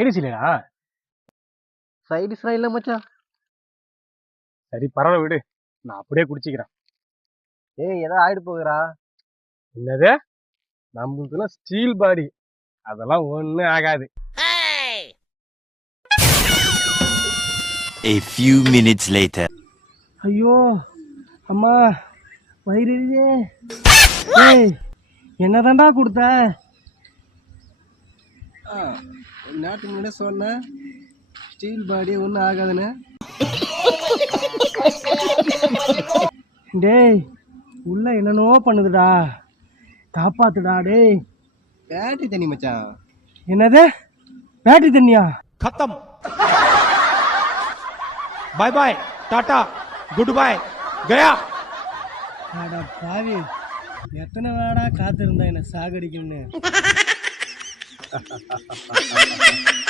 Side dish இல்லையா? சைடிஸ்லாம் இல்லை மச்சான். சரி பரவாயில்ல விடு, நான் அப்படியே குடிச்சிக்கிறேன். ஏய் ஏதோ ஆயிட்டு போகுறா. என்னது? நம்மளுக்குலாம் ஸ்டீல் பாடி, அதெல்லாம் ஒன்றும் ஆகாது. A few minutes later. ஐயோ அம்மா வயிறு என்னதான்டா கொடுத்த? ஒரு நேரத்துக்கு முன்னாடியே சொன்னேன் ஸ்டீல் பாடி ஒன்றும் ஆகாதுன்னு. டேய் உள்ள என்னென்னவோ பண்ணுதுடா, காப்பாத்துடா டேய். பேட்டரி தண்ணி மச்சான். என்னது பேட்டரி தண்ணியா? खत्म। Bye bye, tata, goodbye, गया। அட பாவி, எத்தனை வேடா காத்திருந்தா என்ன சாகடிக்கும்னு.